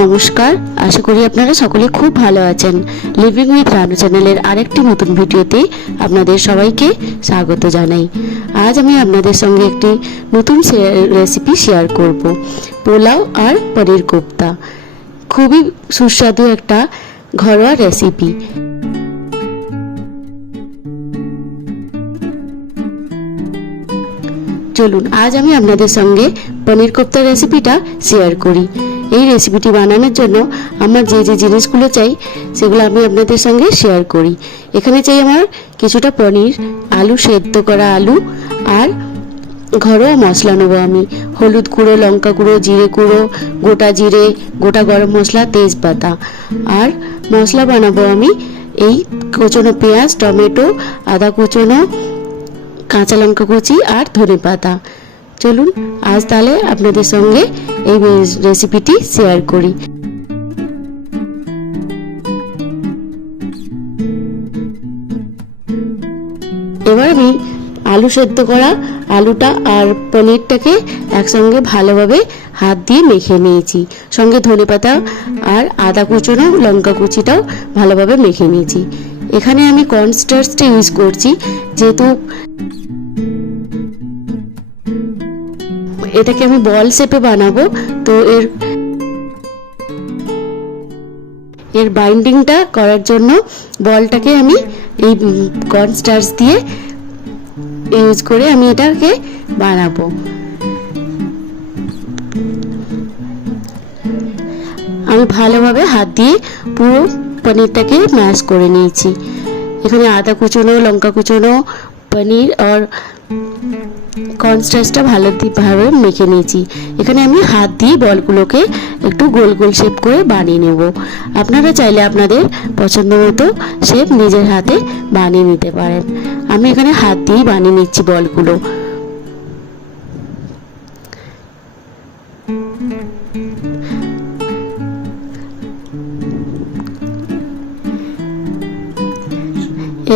নমস্কার, আশা করি আপনারা সকলে খুব ভালো আছেন। লিভিং উইথ রানু চ্যানেলের আরেকটি নতুন ভিডিওতে আপনাদের সবাইকে স্বাগত জানাই। আজ আমি আপনাদের সঙ্গে একটি নতুন রেসিপি শেয়ার করব। পোলাও আর পনির কোপ্তা। খুবই সুস্বাদু একটা ঘরোয়া রেসিপি চলুন, আজ আমি আপনাদের সঙ্গে পনির কোপ্তা রেসিপিটা শেয়ার করি। এই রেসিপিটি বানানোর জন্য আমার যে যে জিনিসগুলো চাই, সেগুলো আমি আপনাদের সঙ্গে শেয়ার করি। এখানে চাই আমার কিছুটা পনির, আলু সেদ্ধ করা আলু, আর ঘরোয়া মশলা নেব আমি। হলুদ গুঁড়ো, লঙ্কা গুঁড়ো, জিরে গুঁড়ো, গোটা জিরে, গোটা গরম মশলা, তেজপাতা। আর মশলা বানাবো আমি এই কোচনো পেঁয়াজ, টমেটো, আদা কুচনো, কাঁচা লঙ্কা কুচি আর ধনে পাতা চলুন, আজ তাহলে আপনাদের সঙ্গে এই রেসিপিটি শেয়ার করি। এবার আমি আলু সেদ্ধ করা আলুটা আর পনিরটাকে একসঙ্গে ভালোভাবে হাত দিয়ে মেখে নিয়েছি। সঙ্গে ধনেপাতা আর আদা কুচোনো লঙ্কা কুচিটাও ভালোভাবে মেখে নিয়েছি। এখানে আমি কর্নস্টার্চটা ইউজ করছি, যেহেতু এটাকে আমি বল শেপে বানাবো। তো এর এর বাইন্ডিংটা করার জন্য বলটাকে আমি এই কর্নস্টার্চ দিয়ে ইউজ করে আমি এটাকে বানাবো। আমি ভালোভাবে হাত দিয়ে পুরো পনিরটাকে ম্যাশ করে নিয়েছি। এখানে আদা কুচোনো, লঙ্কা কুচোনো, পনির, আর কর্নস্টার্চটা ভালোভাবে মেখে নিয়েছি। এখানে আমি হাত দিয়ে বলগুলোকে একটু গোল গোল শেপ করে বানিয়ে নেব। আপনারা চাইলে আপনাদের পছন্দ মতো শেপ নিজের হাতে বানিয়ে নিতে পারেন। আমি এখানে হাত দিয়েই বানিয়ে নিচ্ছি বলগুলো।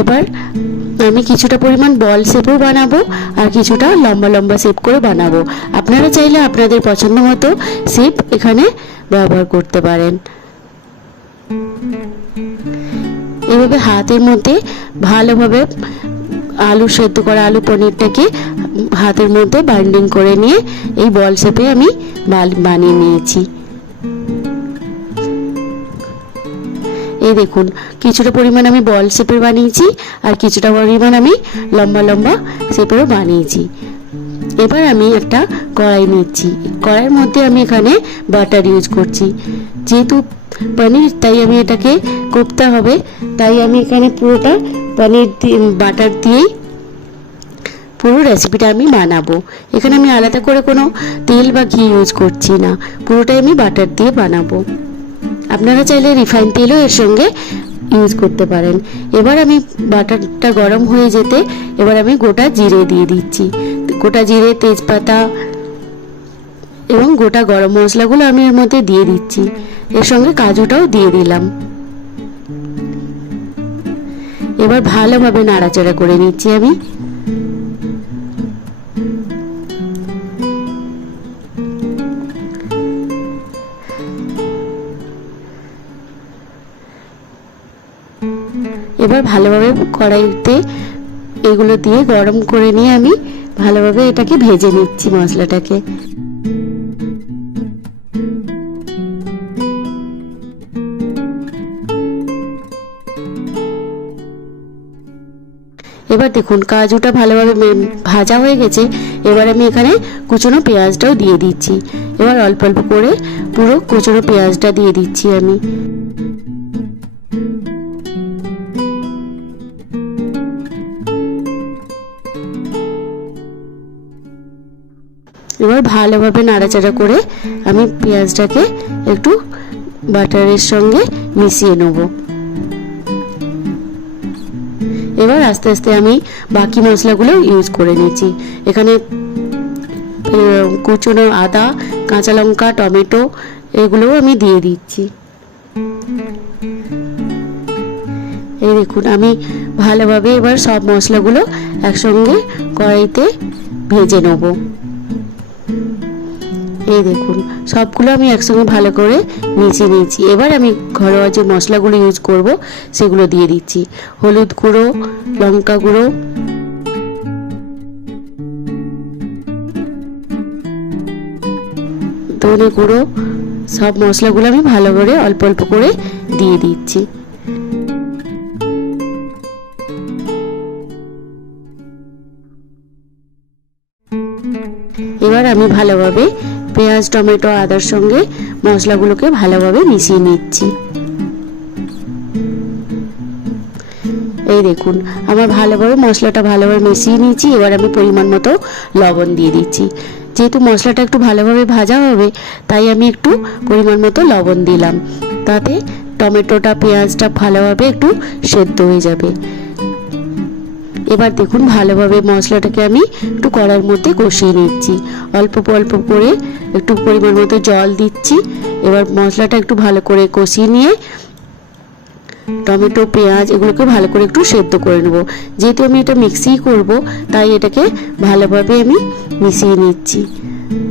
এবার আমি কিছুটা পরিমাণ বল শেপও বানাবো আর কিছুটা লম্বা লম্বা শেপ করে বানাবো। আপনারা চাইলে আপনাদের পছন্দ মতো শেপ এখানে ব্যবহার করতে পারেন। এভাবে হাতের মধ্যে ভালোভাবে আলু সেদ্ধ করা আলু পনিরটাকে হাতের মধ্যে বাইন্ডিং করে নিয়ে এই বল শেপে আমি বানিয়ে নিয়েছি। এই দেখুন। কিছুটা পরিমাণ আমি বল শেপের বানিয়েছি আর কিছুটা পরিমাণ আমি লম্বা লম্বা শেপেরও বানিয়েছি। এবার আমি একটা কড়াই নিচ্ছি। কড়াইয়ের মধ্যে আমি এখানে বাটার ইউজ করছি। যেহেতু পনির, তাই আমি এটাকে করতে হবে। তাই আমি এখানে পুরোটা পনির বাটার দিয়েই পুরো রেসিপিটা আমি বানাবো। এখানে আমি আলাদা করে কোনো তেল বা ঘি ইউজ করছি না। পুরোটাই আমি বাটার দিয়ে বানাবো। আপনারা চাইলে রিফাইন তেলও এর সঙ্গে ইউজ করতে পারেন। এবার আমি বাটারটা গরম হয়ে যেতে এবার আমি গোটা জিরে দিয়ে দিচ্ছি। গোটা জিরে, তেজপাতা এবং গোটা গরম মশলাগুলো আমি এর মধ্যে দিয়ে দিচ্ছি। এর সঙ্গে কাজুটাও দিয়ে দিলাম। এবার ভালোভাবে নাড়াচাড়া করে নিচ্ছি আমি। এবার ভালোভাবে কড়াইতে এগুলো দিয়ে গরম করে নিয়ে আমি ভালোভাবে এটাকে ভেজে নিচ্ছি মশলাটাকে। এবার দেখুন কাজুটা ভালোভাবে ভাজা হয়ে গেছে। এবার আমি এখানে কুচনো পেঁয়াজটাও দিয়ে দিচ্ছি। এবার অল্প অল্প করে পুরো কুচনো পেঁয়াজটা দিয়ে দিচ্ছি আমি। এবার ভালোভাবে নাড়াচাড়া করে আমি পেঁয়াজটাকে একটু বাটারের সঙ্গে মিশিয়ে নেব। এবার আস্তে আস্তে আমি বাকি মশলাগুলো ইউজ করে নিয়েছি। এখানে কুচনো আদা, কাঁচা লঙ্কা, টমেটো এগুলোও আমি দিয়ে দিচ্ছি। এই দেখুন, আমি ভালোভাবে এবার সব মশলাগুলো একসঙ্গে কড়াইতে ভেজে নেব। এই দেখুন, সবগুলো আমি একসঙ্গে ভালো করে মিশিয়ে নিয়েছি। এবার আমি ঘরোয়া যে মশলাগুলো ইউজ করব, সেগুলো দিয়ে দিচ্ছি। হলুদ গুঁড়ো, লঙ্কা গুঁড়ো। ধনে গুঁড়ো, সব মশলাগুলো আমি ভালো করে অল্প অল্প করে দিয়ে দিচ্ছি। এবার আমি ভালোভাবে পেঁয়াজ, টমেটো, আদার সঙ্গে মশলাগুলোকে ভালোভাবে মিশিয়ে নিচ্ছি। এই দেখুন, আমার ভালোভাবে মশলাটা ভালোভাবে মিশিয়ে নিয়েছি, এবার আমি পরিমাণ মতো লবণ দিয়ে দিচ্ছি। যেহেতু মশলাটা একটু ভালোভাবে ভাজা হবে, তাই আমি একটু পরিমাণ মতো লবণ দিলাম। তাতে টমেটোটা, পেঁয়াজটা ভালোভাবে একটু সেদ্ধ হয়ে যাবে। এবার দেখুন ভালোভাবে মশলাটাকে আমি একটু কড়ার মধ্যে কষিয়ে নিচ্ছি। অল্প অল্প করে একটু পরিমাণ মতো জল দিচ্ছি। এবার মশলাটা একটু ভালো করে কষিয়ে নিয়ে টমেটো, পেঁয়াজ এগুলোকে ভালো করে একটু সেদ্ধ করে নেব। যেহেতু আমি এটা মিক্সিই করব, তাই এটাকে ভালোভাবে আমি মিশিয়ে নিচ্ছি।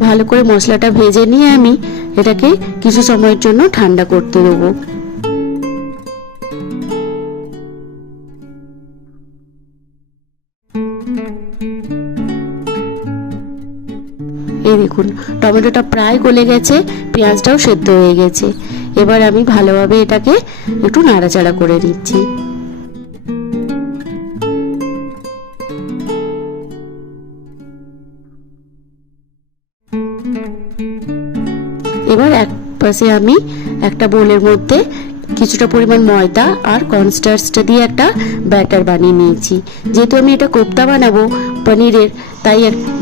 ভালো করে মশলাটা ভেজে নিয়ে আমি এটাকে কিছু সময়ের জন্য ঠান্ডা করতে দেবো। দেখুন, টমেটোটা প্রায় গলে গেছে, পেঁয়াজটাও সেদ্ধ হয়ে গেছে। এবার আমি ভালোভাবে এটাকে একটু নাড়াচাড়া করে নিচ্ছি। এবার এক পাশে আমি একটা বোলের মধ্যে কিছুটা পরিমাণ ময়দা আর কর্নস্টার্চটা দিয়ে একটা ব্যাটার বানিয়ে নিয়েছি। যেহেতু আমি এটা কোপ্তা বানাবো পনিরের, তাই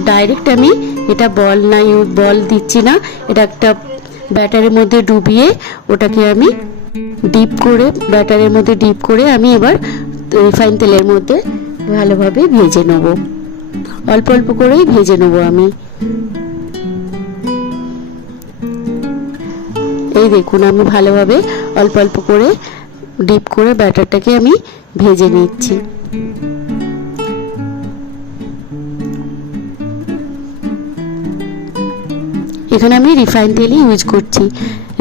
ডাইরেক্ট আমি এটা বল না বল দিচ্ছি না। এটা একটা ব্যাটারের মধ্যে ডুবিয়ে ওটাকে আমি ডিপ করে, ব্যাটারের মধ্যে ডিপ করে আমি এবার রিফাইন তেলের মধ্যে ভালোভাবে ভেজে নেব। অল্প অল্প করেই ভেজে নেব আমি। এই দেখুন, আমি ভালোভাবে অল্প অল্প করে ডিপ করে ব্যাটারটাকে আমি ভেজে নিচ্ছি। এখানে আমি রিফাইন তেলই ইউজ করছি।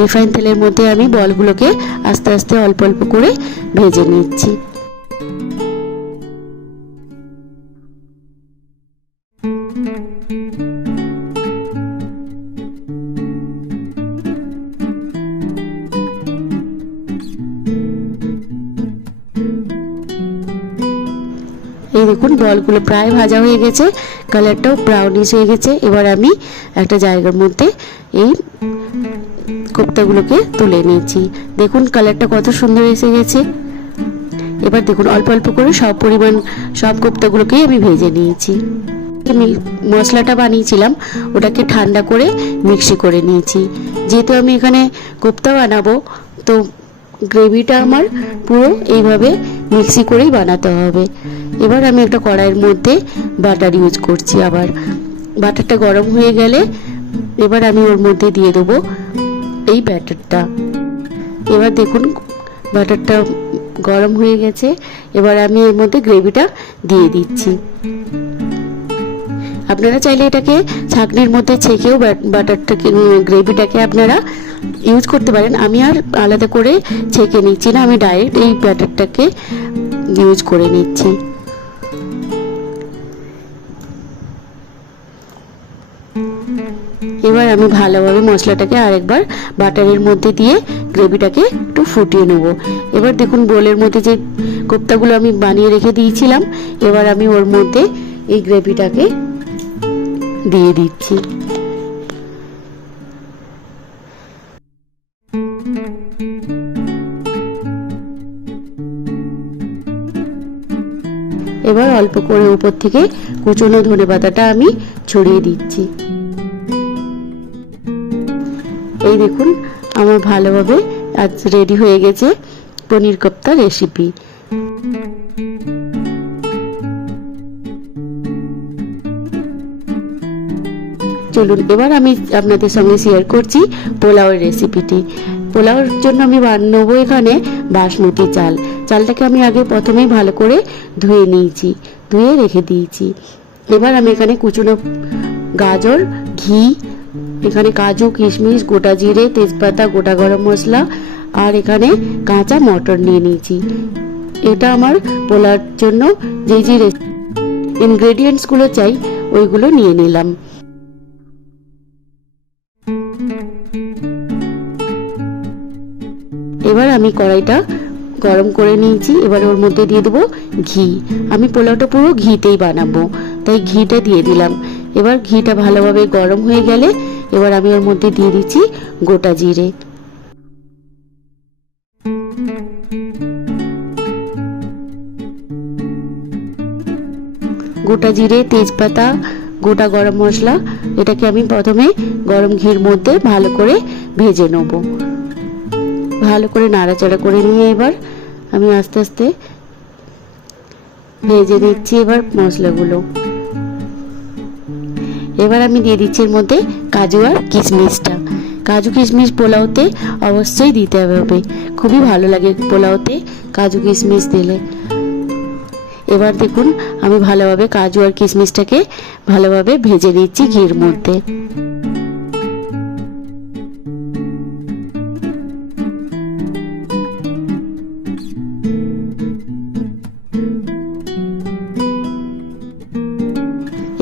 রিফাইন তেলের মধ্যে আমি বলগুলোকে আস্তে আস্তে অল্প অল্প করে ভেজে নিচ্ছি। এই দেখুন, বলগুলো প্রায় ভাজা হয়ে গেছে কালারটাও ব্রাউনিশ হয়ে গেছে। এবার আমি একটা জায়গার মধ্যে এই কোপ্তাগুলোকে তুলে নিয়েছি। দেখুন কালারটা কত সুন্দর এসে গেছে। এবার দেখুন, অল্প অল্প করে সব পরিমাণ, সব কোপ্তাগুলোকেই আমি ভেজে নিয়েছি। আমি মশলাটা বানিয়েছিলাম, ওটাকে ঠান্ডা করে মিক্সি করে নিয়েছি। যেহেতু আমি এখানে কোপ্তা বানাবো, তো গ্রেভিটা আমার পুরো এইভাবে মিক্সি করেই বানাতে হবে। এবার আমি একটা কড়াইয়ের মধ্যে বাটার ইউজ করছি আবার। বাটারটা গরম হয়ে গেলে এবার আমি ওর মধ্যে দিয়ে দেবো এই ব্যাটারটা এবার দেখুন বাটারটা গরম হয়ে গেছে, এবার আমি এর মধ্যে গ্রেভিটা দিয়ে দিচ্ছি। আপনারা চাইলে এটাকে ছাঁকনির মধ্যে ছেঁকেও বাটারটাকে গ্রেভিটাকে আপনারা ইউজ করতে পারেন। আমি আর আলাদা করে ছেঁকে নিচ্ছি না, আমি ডাইরেক্ট এই ব্যাটারটাকে ইউজ করে নিচ্ছি। এবার আমি ভালোভাবে মশলাটাকে আরেকবার বাটারের মধ্যে দিয়ে গ্রেভিটাকে একটু ফুটিয়ে নেব। এবার দেখুন বোলের মধ্যে যে কোপ্তাগুলো আমি বানিয়ে রেখে দিয়েছিলাম, এবার আমি ওর মধ্যে এই গ্রেভিটাকে দিয়ে দিচ্ছি। এবার অল্প করে উপর থেকে কুচনো ধনে পাতাটা আমি ছড়িয়ে দিচ্ছি। এই দেখুন, আমার ভালোভাবে আজ রেডি হয়ে গেছে পনির কোপ্তা রেসিপি চলুন, এবার আমি আপনাদের সঙ্গে শেয়ার করছি পোলাওয়ের রেসিপিটি পোলাওর জন্য আমি বানাবো এখানে বাসমতি চাল। চালটাকে আমি আগে প্রথমেই ভালো করে ধুয়ে নিয়েছি, ধুয়ে রেখে দিয়েছি। এবার আমি এখানে কুচুনো গাজর, ঘি এখানে কাজু, কিশমিশ, গোটা জিরে, তেজপাতা, গোটা গরম মশলা আর এখানে কাঁচা মটর নিয়ে নিয়েছি। এটা আমার পোলার জন্য যে যে ইনগ্রেডিয়েন্টসগুলো চাই, ওইগুলো নিয়ে নিলাম। এবার আমি কড়াইটা গরম করে নিয়েছি। এবার ওর মধ্যে দিয়ে দেবো ঘি। আমি পোলাওটা পুরো ঘিতেই বানাবো। তাই ঘিটা দিয়ে দিলাম। এবার ঘিটা ভালোভাবে গরম হয়ে গেলে এবার আমি ওর মধ্যে দিয়ে দিচ্ছি গোটা জিরে। গোটা জিরে, তেজপাতা, গোটা গরম মশলা, এটাকে আমি প্রথমে গরম ঘির মধ্যে ভালো করে ভেজে নেব। ভালো করে নাড়াচাড়া করে নিয়ে এবার আমি আস্তে আস্তে ভেজে নিচ্ছি এবার মশলাগুলো। এবার আমি দিয়ে দিচ্ছি এর মধ্যে কাজু আর কিশমিশটা। কাজু কিশমিশ পোলাওতে অবশ্যই দিতে হবে খুবই ভালো লাগে পোলাওতে কাজু কিশমিশ দিলে। এবার দেখুন, আমি ভালোভাবে কাজু আর কিশমিশটাকে ভালোভাবে ভেজে নিচ্ছি ঘির মধ্যে।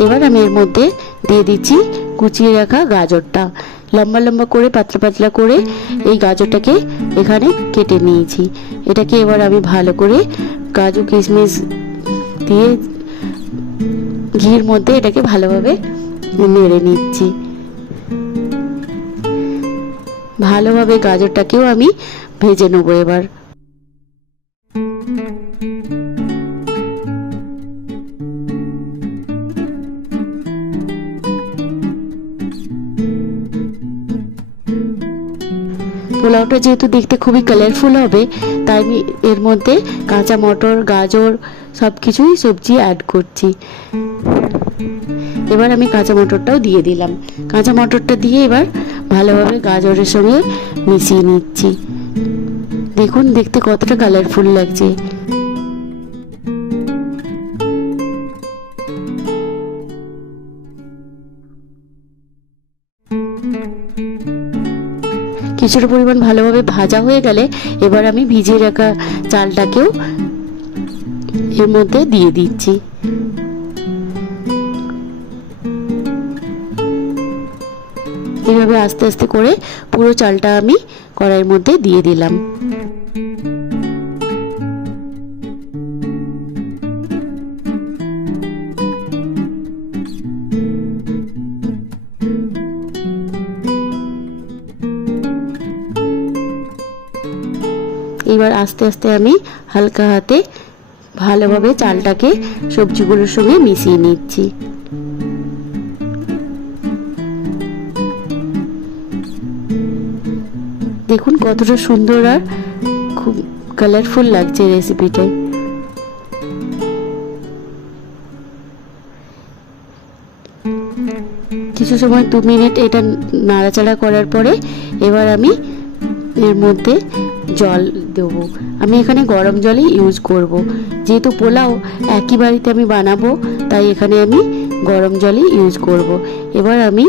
এবার আমি এর মধ্যে দিয়ে দিচ্ছি কুচিয়ে রাখা গাজরটা। লম্বা লম্বা করে, পাতলা পাতলা করে এই গাজরটাকে এখানে কেটে নিয়েছি। এটাকে এবার আমি ভালো করে কাজু কিশমিশ দিয়ে ঘির মধ্যে এটাকে ভালোভাবে নেড়ে নিচ্ছি। ভালোভাবে গাজরটাকেও আমি ভেজে নেব এবার। পোলাওটা যেহেতু দেখতে খুবই কালারফুল হবে, তাই আমি এর মধ্যে কাঁচা মটর, গাজর সব কিছুই সবজি অ্যাড করছি। এবার আমি কাঁচা মটরটাও দিয়ে দিলাম। কাঁচা মটরটা দিয়ে এবার ভালোভাবে গাজরের সঙ্গে মিশিয়ে নিচ্ছি। দেখুন, দেখতে কতটা কালারফুল লাগছে। কিছুটা পরিমাণ ভালোভাবে ভাজা হয়ে গেলে এবার আমি ভিজিয়ে রাখা চালটাকেও এর মধ্যে দিয়ে দিচ্ছি। এইভাবে আস্তে আস্তে করে পুরো চালটা আমি কড়াইয়ের মধ্যে দিয়ে দিলাম। এবার আস্তে আস্তে আমি হালকা হাতে ভালোভাবে চালটাকে সবজিগুলোর সঙ্গে মিশিয়ে নিচ্ছি। দেখুন কতটা সুন্দর আর খুব কালারফুল লাগছে রেসিপিটাই কিছু সময় দু মিনিট এটা নাড়াচাড়া করার পরে এবার আমি এর মধ্যে জল দেবো আমি এখানে গরম জলই ইউজ করব। যেহেতু পোলাও একই বাড়িতে আমি বানাবো, তাই এখানে আমি গরম জলই ইউজ করব। এবার আমি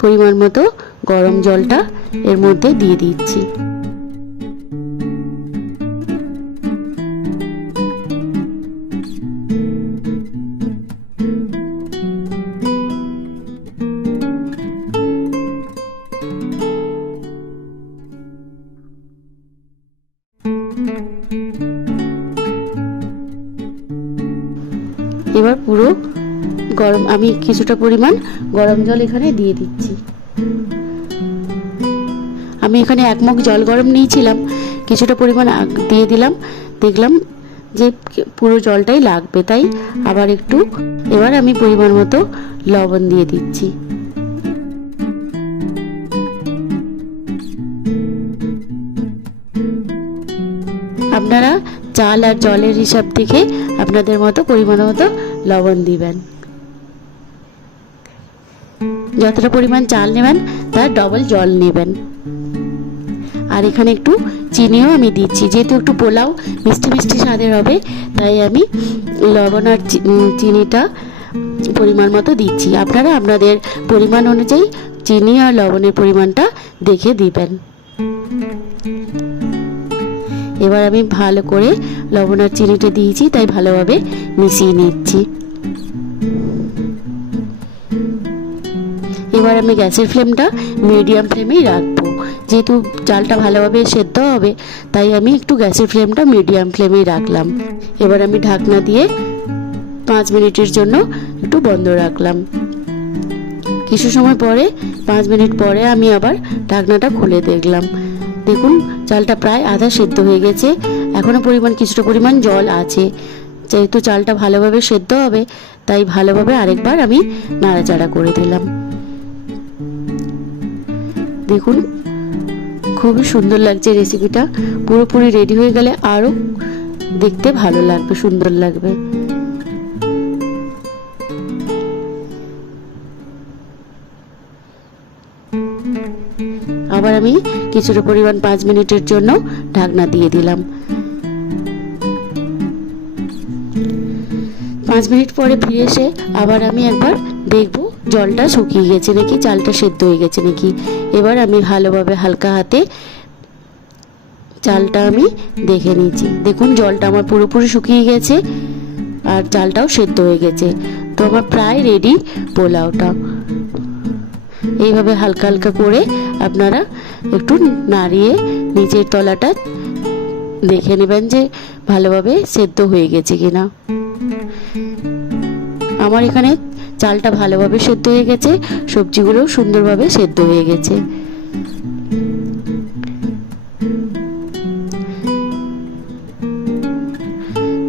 পরিমাণ মতো গরম জলটা এর মধ্যে দিয়ে দিচ্ছি এবার পুরো গরম, আমি কিছুটা পরিমাণ গরম জল এখানে দিয়ে দিচ্ছি। আমি এখানে এক মগ জল গরম নিয়েছিলাম, কিছুটা পরিমাণ দিয়ে দিলাম, দেখলাম যে পুরো জলটাই লাগবে, তাই আবার একটু এবার আমি পরিমাণ মতো লবণ দিয়ে দিচ্ছি। আপনারা চাল আর জলের হিসাব থেকে আপনাদের মতো পরিমাণ মতো লবণ দিবেন। যতটা পরিমাণ চাল নেবেন, তার ডবল জল নেবেন। আর এখানে একটু চিনিও আমি দিচ্ছি। যেহেতু একটু পোলাও মিষ্টি মিষ্টি স্বাদের হবে, তাই আমি লবণ আর চিনিটা পরিমাণ মতো দিচ্ছি। আপনারা আপনাদের পরিমাণ অনুযায়ী চিনি আর লবণের পরিমাণটা দেখে দিবেন। এবার আমি ভালো করে লবণ আর চিনিটা দিয়েছি, তাই ভালোভাবে মিশিয়ে নিচ্ছি। এবার আমি গ্যাসের ফ্লেমটা মিডিয়াম ফ্লেমেই রাখব। যেহেতু চালটা ভালোভাবে সেদ্ধ হবে, তাই আমি একটু গ্যাসের ফ্লেমটা মিডিয়াম ফ্লেমেই রাখলাম। এবার আমি ঢাকনা দিয়ে পাঁচ মিনিটের জন্য একটু বন্ধ রাখলাম। কিছু সময় পরে, পাঁচ মিনিট পরে আমি আবার ঢাকনাটা খুলে দেখলাম। দেখুন চালটা প্রায় আধা সেদ্ধ হয়ে গেছে। এখনও পরিমাণ, কিছুটা পরিমাণ জল আছে। যেহেতু চালটা ভালোভাবে সেদ্ধ হবে, তাই ভালোভাবে আরেকবার আমি নাড়াচাড়া করে দিলাম। দেখুন, খুবই সুন্দর লাগছে রেসিপিটা। পুরোপুরি রেডি হয়ে গেলে আরও দেখতে ভালো লাগবে, সুন্দর লাগবে। আবার আমি কিছুটা পরিমাণ পাঁচ মিনিটের জন্য ঢাকনা দিয়ে দিলাম। পাঁচ মিনিট পরে ফিরে এসে আবার আমি একবার দেখব জলটা শুকিয়ে গেছে নাকি, চালটা সেদ্ধ হয়ে গেছে নাকি। এবার আমি ভালোভাবে হালকা হাতে চালটা আমি দেখে নিয়েছি দেখুন, জলটা আমার পুরোপুরি শুকিয়ে গেছে আর চালটাও সেদ্ধ হয়ে গেছে। তো আমার প্রায় রেডি পোলাওটা। এইভাবে হালকা হালকা করে আপনারা একটু নাড়িয়ে নিচের তলাটা দেখে নেবেন যে ভালোভাবে সেদ্ধ হয়ে গেছে কিনা। আমার এখানে চালটা ভালোভাবে সেদ্ধ হয়ে গেছে, সবজিগুলো সুন্দরভাবে সেদ্ধ হয়ে গেছে।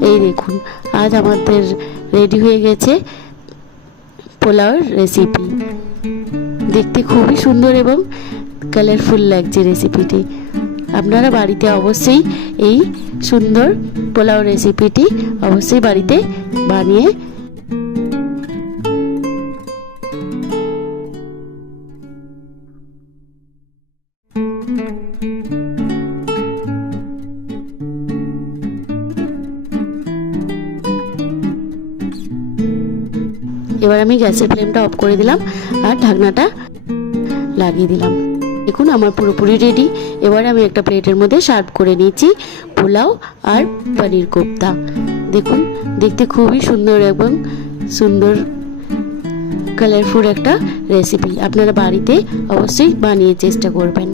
এই দেখুন, আজ আমাদের রেডি হয়ে গেছে পোলাওর রেসিপি দেখতে খুবই সুন্দর এবং কালারফুল লাগছে রেসিপিটি আপনারা বাড়িতে অবশ্যই এই সুন্দর পোলাও রেসিপিটি অবশ্যই বাড়িতে বানিয়ে এবার আমি গ্যাসের ফ্লেমটা অফ করে দিলাম আর ঢাকনাটা লাগিয়ে দিলাম। দেখুন, আমার পুরোপুরি রেডি এবার আমি একটা প্লেটের মধ্যে সার্ভ করে নিয়েছি পোলাও আর পনির কোপ্তা। দেখুন, দেখতে খুবই সুন্দর এবং সুন্দর কালারফুল একটা রেসিপি আপনারা বাড়িতে অবশ্যই বানিয়ে চেষ্টা করবেন।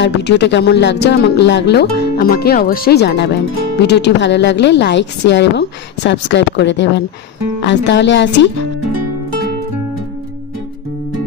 আর ভিডিওটা কেমন লাগছে লাগল আমাকে অবশ্যই জানাবেন। ভিডিওটি ভালো লাগলে লাইক শেয়ার এবং সাবস্ক্রাইব করে দেবেন। আজ তাহলে আসি।